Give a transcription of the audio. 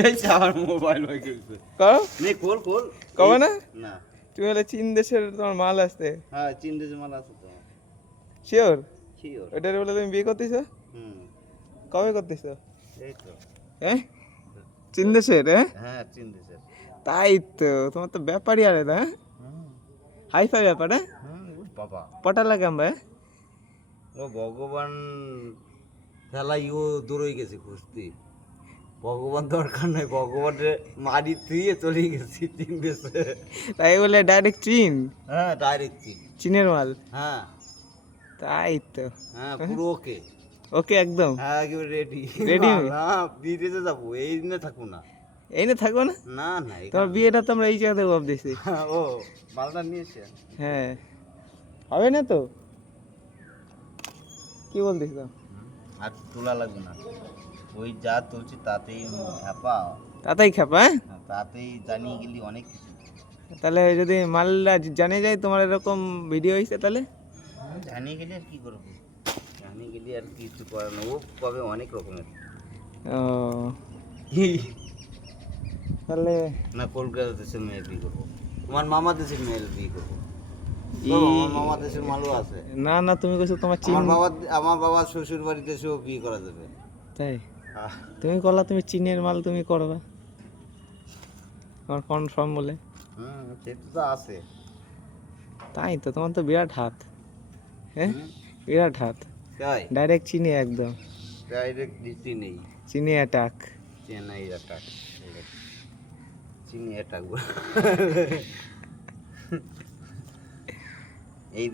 এই আমার মোবাইল হয়ে গেছে কও নে কোল কোল কবে না না তুমি বলে চীন দেশের তোমার মাল আসতে হ্যাঁ চীন দেশে মাল আছে তো শিওর শিওর ওটার বলে তুমি বিয়ে করতেছো হুম কবে করতেছো এই তো হ্যাঁ চীন দেশের হ্যাঁ চীন দেশের তাই তো তোমার তো ব্যাপারই আলাদা হুম হাইফাই ব্যাপার বাবা পটা লাগে আমরা ও ভগবান খেলা ইও দূরে গেছে খুঁজতে ভগবান দরকার নাই ভগবানের মারি তুইয়ে চলে গেছি চীন দেশে তাই বলে ডাইরেক্ট চীন হ্যাঁ ডাইরেক্ট চীন চীনের মাল হ্যাঁ তাই তো হ্যাঁ পুরো ওকে ওকে একদম হ্যাঁ একেবারে রেডি Ready? হ্যাঁ বিদেশে যাবো এই দিনে থাকবো না এই না থাকবো না না না তোমার বিয়েটা তো আমরা এই জায়গাতে ভাবতেছি ও মালটা নিয়েছে হ্যাঁ হবে না তো কি বলতিস তো আর তোলা লাগবে না ওই যা তুলছি তাতেই হ্যাপা তাতেই খাপা তাতেই জানিয়ে গেলি অনেক কিছু তাহলে যদি মালটা জানে যায় তোমার এরকম ভিডিও হয়েছে তাহলে জানিয়ে গেলি আর কি করবো জানিয়ে গেলি আর কিছু করার না ও পাবে অনেক রকমের ও তাহলে না কলকাতা দেশের মেয়ের বিয়ে করবো তোমার মামা দেশের মেয়ের বিয়ে করবো আমার মামা দেশের মালও আছে না না তুমি কইছো তোমার চীন আমার বাবা শ্বশুর বাড়িতে এসেও বিয়ে করা যাবে তাই তুমি করলা তুমি চীনের মাল তুমি করবা তোমার কনফার্ম বলে সেটা তো আছে তাই তো তোমার তো বিরাট হাত হ্যাঁ বিরাট হাত তাই ডাইরেক্ট চিনি একদম ডাইরেক্ট দিতে নেই চিনি অ্যাটাক চেন্নাই অ্যাটাক চিনি অ্যাটাক